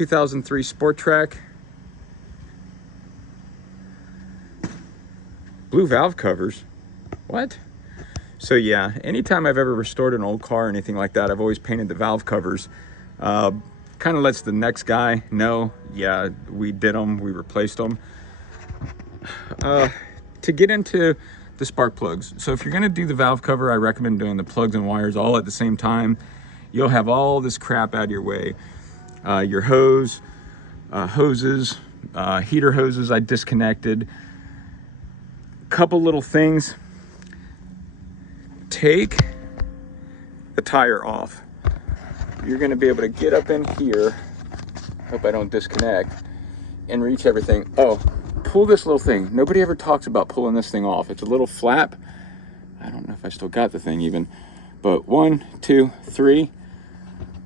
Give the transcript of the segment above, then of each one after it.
2003 Sport Trac. Blue valve covers. What? So yeah, anytime I've ever restored an old car or anything like that, I've always painted the valve covers. Kind of lets the next guy know, yeah, we did them, we replaced them. To get into the spark plugs. So if you're gonna do the valve cover, I recommend doing the plugs and wires all at the same time. You'll have all this crap out of your way. Your hoses, heater hoses I disconnected. Couple little things. Take the tire off. You're gonna be able to get up in here, hope I don't disconnect, and reach everything. Oh, pull this little thing. Nobody ever talks about pulling this thing off. It's a little flap. I don't know if I still got the thing even, but 1, 2, 3.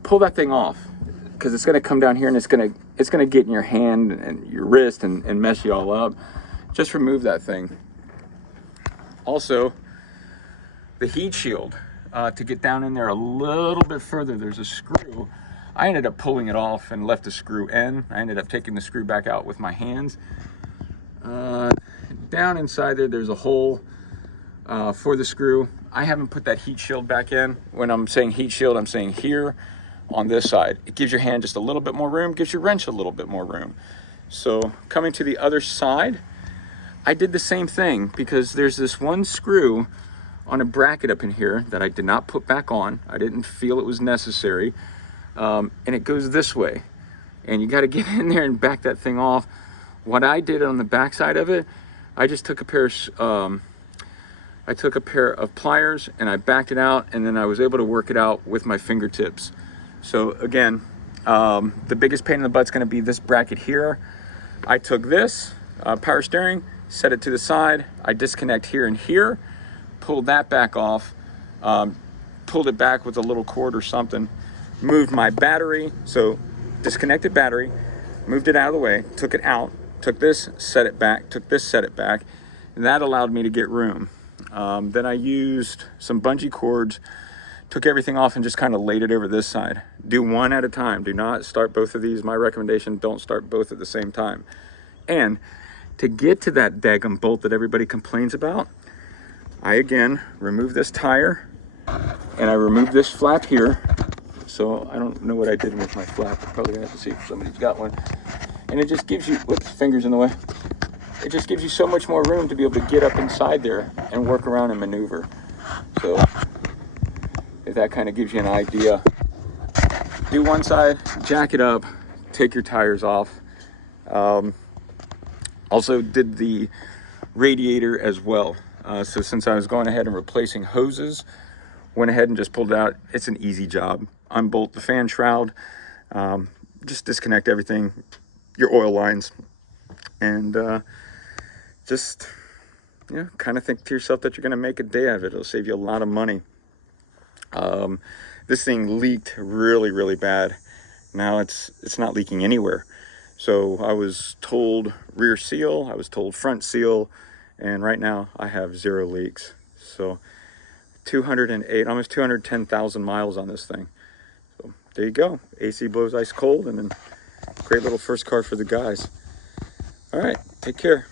Pull that thing off, because it's gonna come down here and it's gonna get in your hand and your wrist and mess you all up. Just remove that thing. Also, the heat shield. To get down in there a little bit further, there's a screw. I ended up pulling it off and left the screw in. I ended up taking the screw back out with my hands. Down inside there's a hole for the screw. I haven't put that heat shield back in. When I'm saying heat shield, I'm saying here on this side. It gives your hand just a little bit more room, gives your wrench a little bit more room. So coming to the other side, I did the same thing, because there's this one screw on a bracket up in here that I did not put back on. I didn't feel it was necessary. And it goes this way. And you gotta get in there and back that thing off. What I did on the back side of it, I just took a pair of pliers and I backed it out, and then I was able to work it out with my fingertips. So again, the biggest pain in the butt is gonna be this bracket here. I took this power steering, set it to the side. I disconnect here and here, pulled that back off, pulled it back with a little cord or something, moved my battery, so disconnected battery, moved it out of the way, took it out, took this, set it back, took this, set it back, and that allowed me to get room. Then I used some bungee cords, took everything off and just kind of laid it over this side. Do one at a time. Do not start both of these. My recommendation, don't start both at the same time. And to get to that daggum bolt that everybody complains about, I again remove this tire and I remove this flap here. So I don't know what I did with my flap. I'm probably gonna have to see if somebody's got one. And it just gives you, whoops, fingers in the way. It just gives you so much more room to be able to get up inside there and work around and maneuver. So if that kind of gives you an idea, do one side, jack it up, take your tires off. Also did the radiator as well. So since I was going ahead and replacing hoses, went ahead and just pulled it out. It's an easy job. Unbolt the fan shroud, just disconnect everything, your oil lines, and just, you know, kind of think to yourself that you're going to make a day out of it. It'll save you a lot of money. This thing leaked really, really bad. Now it's not leaking anywhere. So I was told rear seal, I was told front seal, and right now I have 0 leaks. So 208, almost 210,000 miles on this thing. So there you go. AC blows ice cold, and then great little first car for the guys. All right, take care.